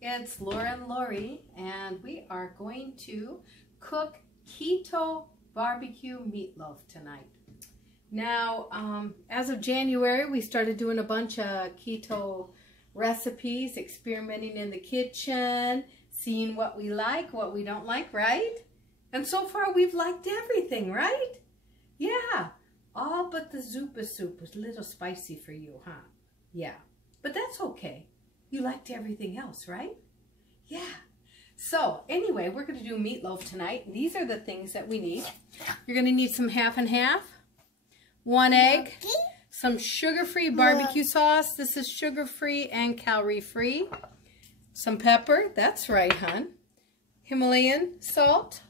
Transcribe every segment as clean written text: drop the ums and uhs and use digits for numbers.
it's Laura and Laurie, and we are going to cook Keto Barbecue Meatloaf tonight. Now, as of January, we started doing a bunch of keto recipes, experimenting in the kitchen, seeing what we like, what we don't like, right? And so far, we've liked everything, right? Yeah, all but the Zupa soup was a little spicy for you, huh? Yeah, but that's okay. You liked everything else, right? Yeah. So anyway, we're going to do meatloaf tonight. These are the things that we need. You're going to need some half and half, 1 egg, some sugar-free barbecue sauce. This is sugar-free and calorie-free. Some pepper. That's right, hon. Himalayan salt.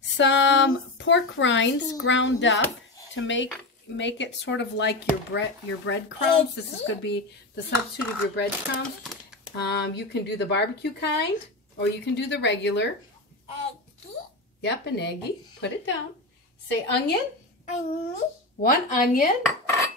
Some pork rinds ground up to make it sort of like your breadcrumbs. This is going to be the substitute of your breadcrumbs. You can do the barbecue kind, or you can do the regular. Eggy. Yep, an eggy. Put it down. Say onion. Onion. 1 onion.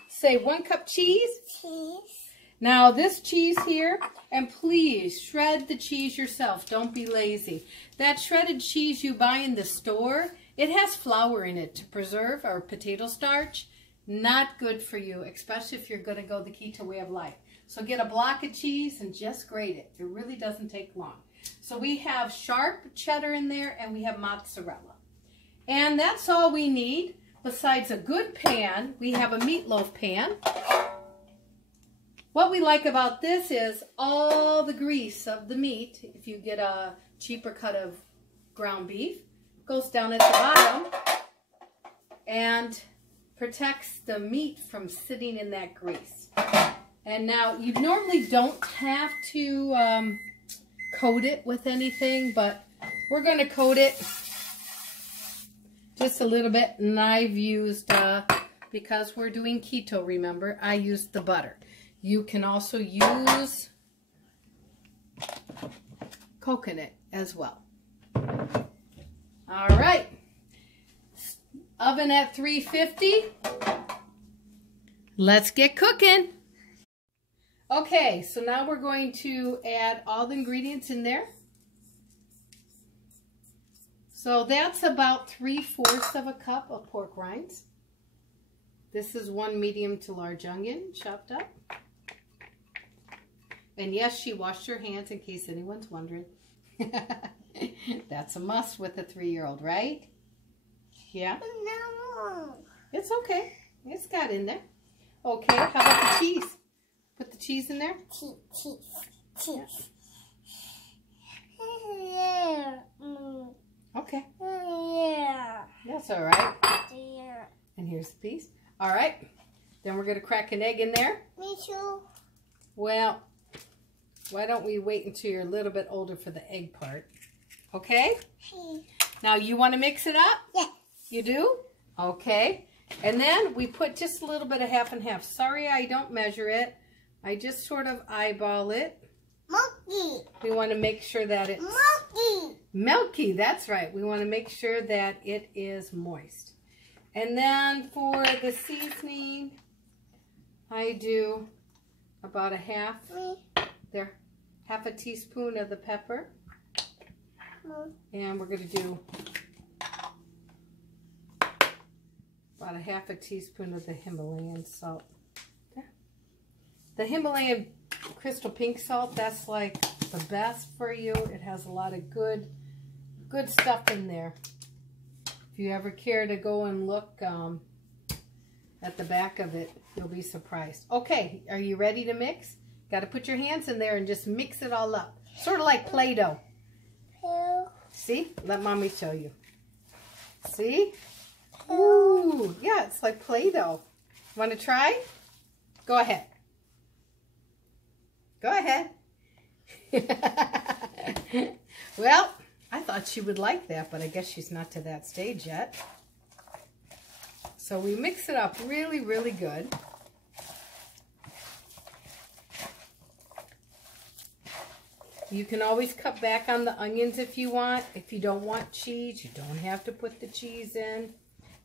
Say 1 cup cheese. Cheese. Now this cheese here, and please shred the cheese yourself. Don't be lazy. That shredded cheese you buy in the store, it has flour in it to preserve, or potato starch. Not good for you, especially if you're going to go the keto way of life. So get a block of cheese and just grate it. It really doesn't take long. So we have sharp cheddar in there, and we have mozzarella. And that's all we need. Besides a good pan, we have a meatloaf pan. What we like about this is all the grease of the meat, if you get a cheaper cut of ground beef, goes down at the bottom and protects the meat from sitting in that grease. And now, you normally don't have to coat it with anything, but we're going to coat it just a little bit. And I've used, because we're doing keto, remember, I used the butter. You can also use coconut as well. All right. Oven at 350. Let's get cooking. Okay, so now we're going to add all the ingredients in there. So that's about 3/4 of a cup of pork rinds. This is 1 medium to large onion chopped up. And yes, she washed her hands in case anyone's wondering. That's a must with a 3-year-old, right? Yeah? No. It's okay. It's got in there. Okay, how about the cheese? Put the cheese in there? Cheese. Yeah. Yeah. Okay. Yeah. That's all right. Yeah. And here's the piece. All right. Then we're going to crack an egg in there. Me too. Well, why don't we wait until you're a little bit older for the egg part? Okay? Now, you want to mix it up? Yes. You do? Okay. And then we put just a little bit of half and half. Sorry, I don't measure it. I just sort of eyeball it. Milky. We want to make sure that it's... Milky. Milky, that's right. We want to make sure that it is moist. And then for the seasoning, I do about half a teaspoon of the pepper. And we're going to do about half a teaspoon of the Himalayan salt. The Himalayan crystal pink salt, that's like the best for you. It has a lot of good stuff in there. If you ever care to go and look at the back of it, you'll be surprised. Okay, are you ready to mix? Got to put your hands in there and just mix it all up. Sort of like Play-Doh. See? Let Mommy show you. See? Ooh, yeah, it's like Play-Doh. Want to try? Go ahead. Go ahead. Well, I thought she would like that, but I guess she's not to that stage yet. So we mix it up really, really good. You can always cut back on the onions if you want. If you don't want cheese, you don't have to put the cheese in.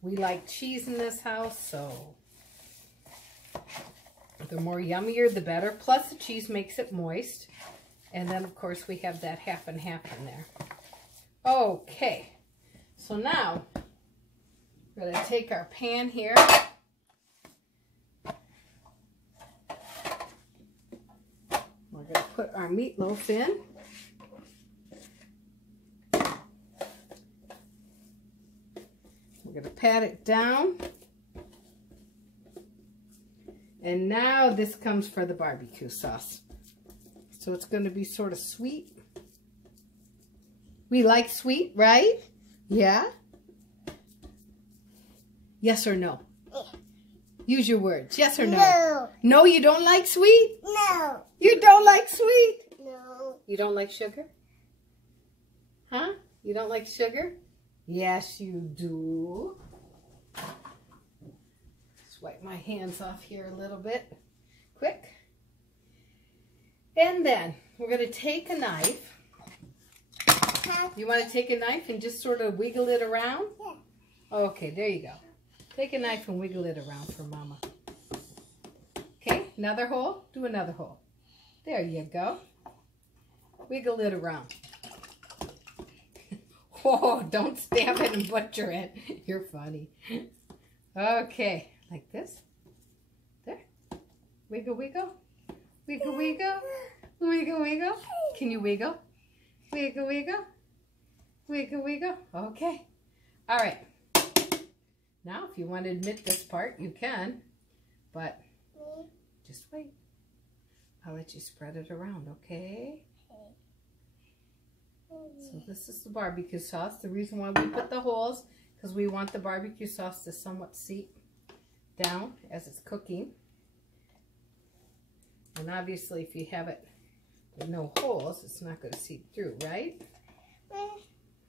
We like cheese in this house, so the more yummier, the better. Plus, the cheese makes it moist. And then, of course, we have that half and half in there. Okay, so now we're going to take our pan here. We're going to put our meatloaf in. We're going to pat it down. And now this comes for the barbecue sauce. So it's going to be sort of sweet. We like sweet, right? Yeah? Yes or no? Use your words. Yes or no? No. No, you don't like sweet? No. You don't like sweet? No. You don't like sugar? Huh? You don't like sugar? Yes, you do. Just wipe my hands off here a little bit. Quick. And then we're going to take a knife. You want to take a knife and just sort of wiggle it around? Yeah. Okay, there you go. Take a knife and wiggle it around for Mama. Okay, another hole. Do another hole. There you go. Wiggle it around. Whoa, don't stab it and butcher it. You're funny. Okay, like this. There. Wiggle, wiggle. Wiggle, wiggle. Wiggle, wiggle. Can you wiggle? Wiggle, wiggle. Wiggle, wiggle. Okay. All right. Now, if you want to admit this part, you can. But just wait. I'll let you spread it around, okay? So this is the barbecue sauce. The reason why we put the holes, because we want the barbecue sauce to somewhat seep down as it's cooking. And obviously, if you have it with no holes, it's not going to seep through, right?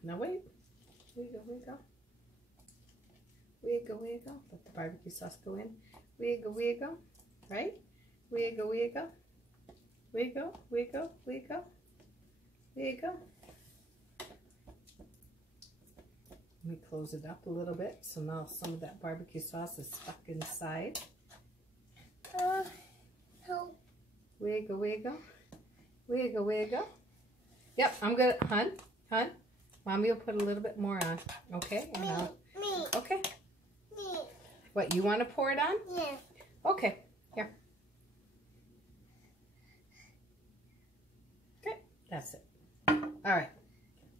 Now wait. Wiggle, wiggle. Wiggle, wiggle. Let the barbecue sauce go in. Wiggle, wiggle. Right? Wiggle, wiggle. Wiggle, wiggle, wiggle. Wiggle. Let me close it up a little bit. So now some of that barbecue sauce is stuck inside. No. Wiggle, wiggle. Wiggle, wiggle. Yep, I'm gonna, hun. Mommy will put a little bit more on. Okay? And now, Me. okay. Me. What, you want to pour it on? Yeah. Okay, here. Okay, that's it. All right.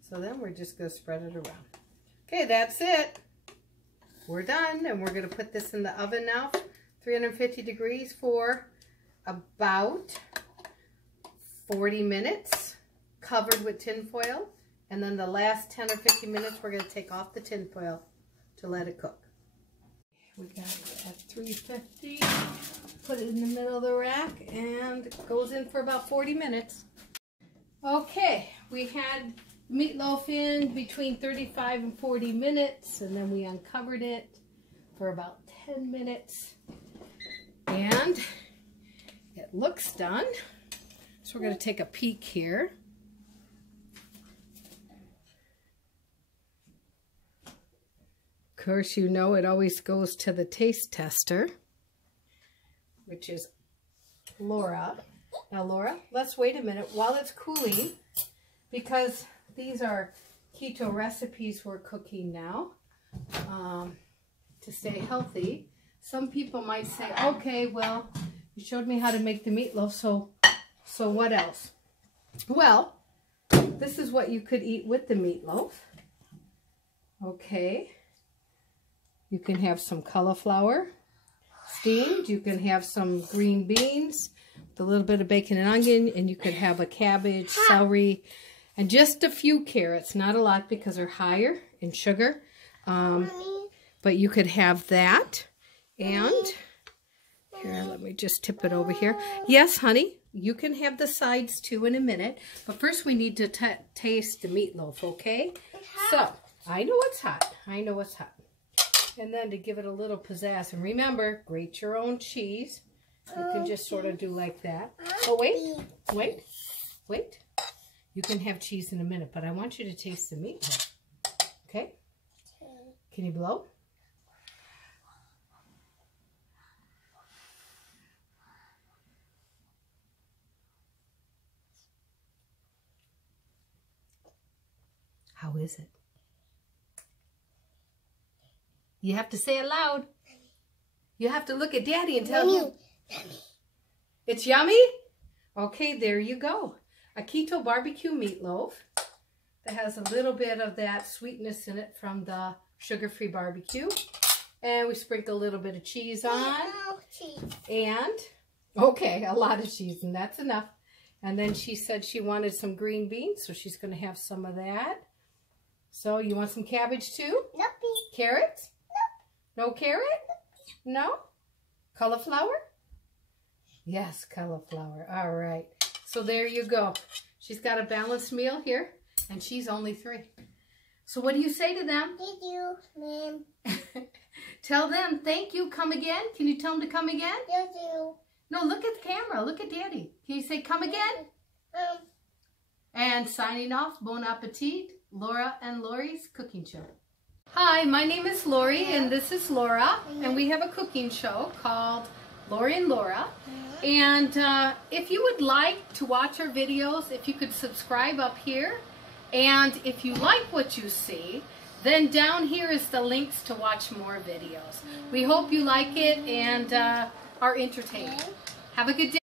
So then we're just going to spread it around. Okay, that's it. We're done, and we're going to put this in the oven now, 350 degrees for about 40 minutes, covered with tin foil. And then the last 10 or 15 minutes, we're going to take off the tin foil to let it cook. We got it at 350. Put it in the middle of the rack, and it goes in for about 40 minutes. Okay, we had meatloaf in between 35 and 40 minutes, and then we uncovered it for about 10 minutes. And it looks done. So we're going to take a peek here. Of course, you know it always goes to the taste tester, which is Laura. Now, Laura, let's wait a minute while it's cooling, because these are keto recipes we're cooking now to stay healthy. Some people might say, okay, well, you showed me how to make the meatloaf, so what else? Well, this is what you could eat with the meatloaf. Okay. You can have some cauliflower steamed. You can have some green beans with a little bit of bacon and onion. And you could have a cabbage, celery, and just a few carrots. Not a lot because they're higher in sugar. But you could have that. And here, let me just tip it over here. Yes, honey, you can have the sides too in a minute. But first we need to taste the meatloaf, okay? So, I know it's hot. I know it's hot. And then to give it a little pizzazz, and remember, grate your own cheese. You can just sort of do like that. Oh, wait. You can have cheese in a minute, but I want you to taste the meatloaf. Okay? Can you blow? How is it? You have to say it loud. You have to look at Daddy and tell him. It's yummy? Okay, there you go. A keto barbecue meatloaf that has a little bit of that sweetness in it from the sugar-free barbecue. And we sprinkle a little bit of cheese on. And, okay, a lot of cheese, and that's enough. And then she said she wanted some green beans, so she's going to have some of that. So, you want some cabbage too? Nope. Carrots? No carrot? No? Cauliflower? Yes, cauliflower. All right. So there you go. She's got a balanced meal here, and she's only 3. So what do you say to them? Thank you, ma'am. Tell them, thank you, come again. Can you tell them to come again? Thank you. No, look at the camera. Look at Daddy. Can you say come again? And signing off, bon appetit, Laura and Laurie's Cooking Show. Hi, my name is Laurie, and this is Laura, and we have a cooking show called Laurie and Laura. And if you would like to watch our videos, if you could subscribe up here, and if you like what you see, then down here is the links to watch more videos. We hope you like it and are entertained. Have a good day.